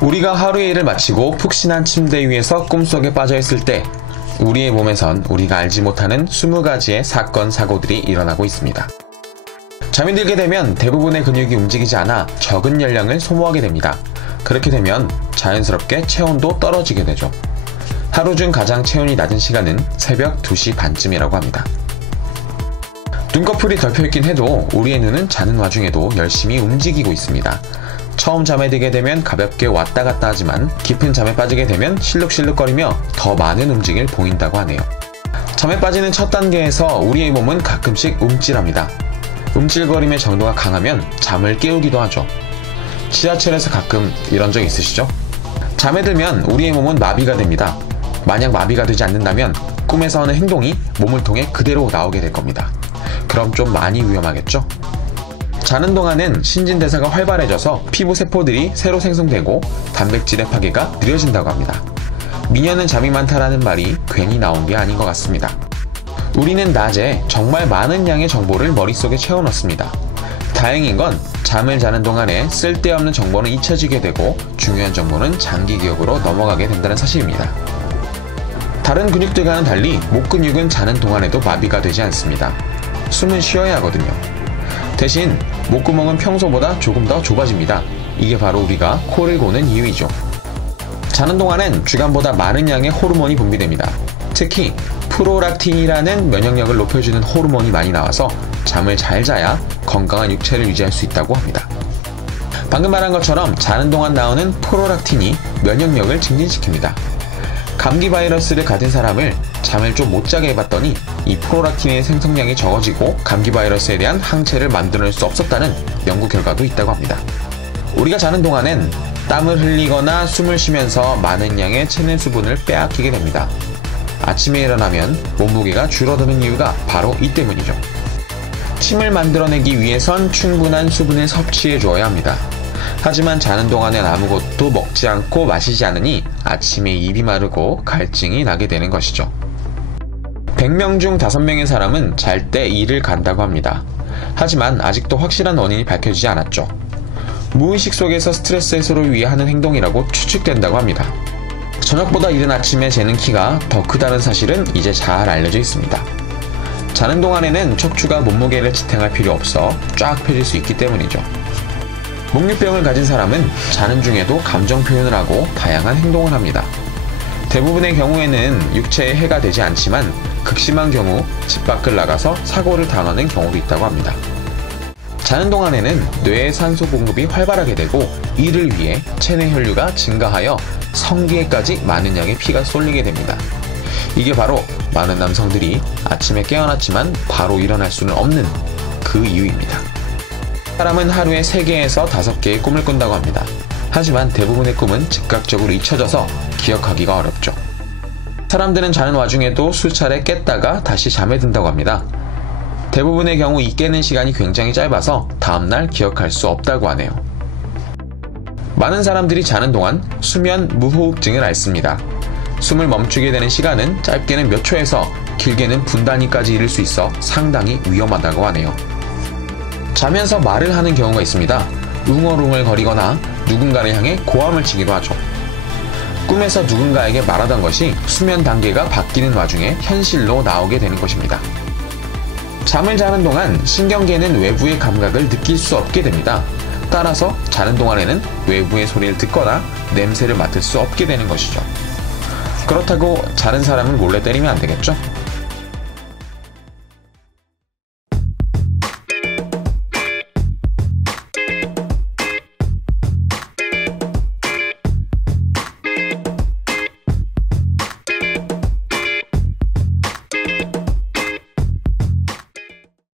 우리가 하루의 일을 마치고 푹신한 침대 위에서 꿈속에 빠져있을 때 우리의 몸에선 우리가 알지 못하는 20가지의 사건, 사고들이 일어나고 있습니다. 잠이 들게 되면 대부분의 근육이 움직이지 않아 적은 열량을 소모하게 됩니다. 그렇게 되면 자연스럽게 체온도 떨어지게 되죠. 하루 중 가장 체온이 낮은 시간은 새벽 2시 반쯤이라고 합니다. 눈꺼풀이 덮여있긴 해도 우리의 눈은 자는 와중에도 열심히 움직이고 있습니다. 처음 잠에 들게 되면 가볍게 왔다 갔다 하지만 깊은 잠에 빠지게 되면 실룩실룩거리며 더 많은 움직임을 보인다고 하네요. 잠에 빠지는 첫 단계에서 우리의 몸은 가끔씩 움찔합니다. 움찔거림의 정도가 강하면 잠을 깨우기도 하죠. 지하철에서 가끔 이런 적 있으시죠? 잠에 들면 우리의 몸은 마비가 됩니다. 만약 마비가 되지 않는다면 꿈에서 하는 행동이 몸을 통해 그대로 나오게 될 겁니다. 그럼 좀 많이 위험하겠죠? 자는 동안은 신진대사가 활발해져서 피부 세포들이 새로 생성되고 단백질의 파괴가 느려진다고 합니다. 미녀는 잠이 많다라는 말이 괜히 나온 게 아닌 것 같습니다. 우리는 낮에 정말 많은 양의 정보를 머릿속에 채워넣습니다. 다행인 건 잠을 자는 동안에 쓸데없는 정보는 잊혀지게 되고 중요한 정보는 장기 기억으로 넘어가게 된다는 사실입니다. 다른 근육들과는 달리 목 근육은 자는 동안에도 마비가 되지 않습니다. 숨은 쉬어야 하거든요. 대신 목구멍은 평소보다 조금 더 좁아집니다. 이게 바로 우리가 코를 고는 이유이죠. 자는 동안엔 주간보다 많은 양의 호르몬이 분비됩니다. 특히 프로락틴이라는 면역력을 높여주는 호르몬이 많이 나와서 잠을 잘 자야 건강한 육체를 유지할 수 있다고 합니다. 방금 말한 것처럼 자는 동안 나오는 프로락틴이 면역력을 증진시킵니다. 감기 바이러스를 가진 사람을 잠을 좀 못 자게 해봤더니 이 프로락틴의 생성량이 적어지고 감기 바이러스에 대한 항체를 만들어낼 수 없었다는 연구 결과도 있다고 합니다. 우리가 자는 동안엔 땀을 흘리거나 숨을 쉬면서 많은 양의 체내 수분을 빼앗기게 됩니다. 아침에 일어나면 몸무게가 줄어드는 이유가 바로 이 때문이죠. 침을 만들어내기 위해선 충분한 수분을 섭취해 주어야 합니다. 하지만 자는 동안엔 아무것도 먹지 않고 마시지 않으니 아침에 입이 마르고 갈증이 나게 되는 것이죠. 100명 중 5명의 사람은 잘 때 이를 간다고 합니다. 하지만 아직도 확실한 원인이 밝혀지지 않았죠. 무의식 속에서 스트레스 해소를 위해 하는 행동이라고 추측된다고 합니다. 저녁보다 이른 아침에 재는 키가 더 크다는 사실은 이제 잘 알려져 있습니다. 자는 동안에는 척추가 몸무게를 지탱할 필요 없어 쫙 펴질 수 있기 때문이죠. 목류병을 가진 사람은 자는 중에도 감정 표현을 하고 다양한 행동을 합니다. 대부분의 경우에는 육체에 해가 되지 않지만 극심한 경우 집 밖을 나가서 사고를 당하는 경우도 있다고 합니다. 자는 동안에는 뇌의 산소 공급이 활발하게 되고 이를 위해 체내 혈류가 증가하여 성기에까지 많은 양의 피가 쏠리게 됩니다. 이게 바로 많은 남성들이 아침에 깨어났지만 바로 일어날 수는 없는 그 이유입니다. 사람은 하루에 3개에서 5개의 꿈을 꾼다고 합니다. 하지만 대부분의 꿈은 즉각적으로 잊혀져서 기억하기가 어렵죠. 사람들은 자는 와중에도 수차례 깼다가 다시 잠에 든다고 합니다. 대부분의 경우 이 깨는 시간이 굉장히 짧아서 다음날 기억할 수 없다고 하네요. 많은 사람들이 자는 동안 수면 무호흡증을 앓습니다. 숨을 멈추게 되는 시간은 짧게는 몇 초에서 길게는 분 단위까지 이를 수 있어 상당히 위험하다고 하네요. 자면서 말을 하는 경우가 있습니다. 웅얼웅얼 거리거나 누군가를 향해 고함을 치기도 하죠. 꿈에서 누군가에게 말하던 것이 수면 단계가 바뀌는 와중에 현실로 나오게 되는 것입니다. 잠을 자는 동안 신경계는 외부의 감각을 느낄 수 없게 됩니다. 따라서 자는 동안에는 외부의 소리를 듣거나 냄새를 맡을 수 없게 되는 것이죠. 그렇다고 자는 사람을 몰래 때리면 안 되겠죠?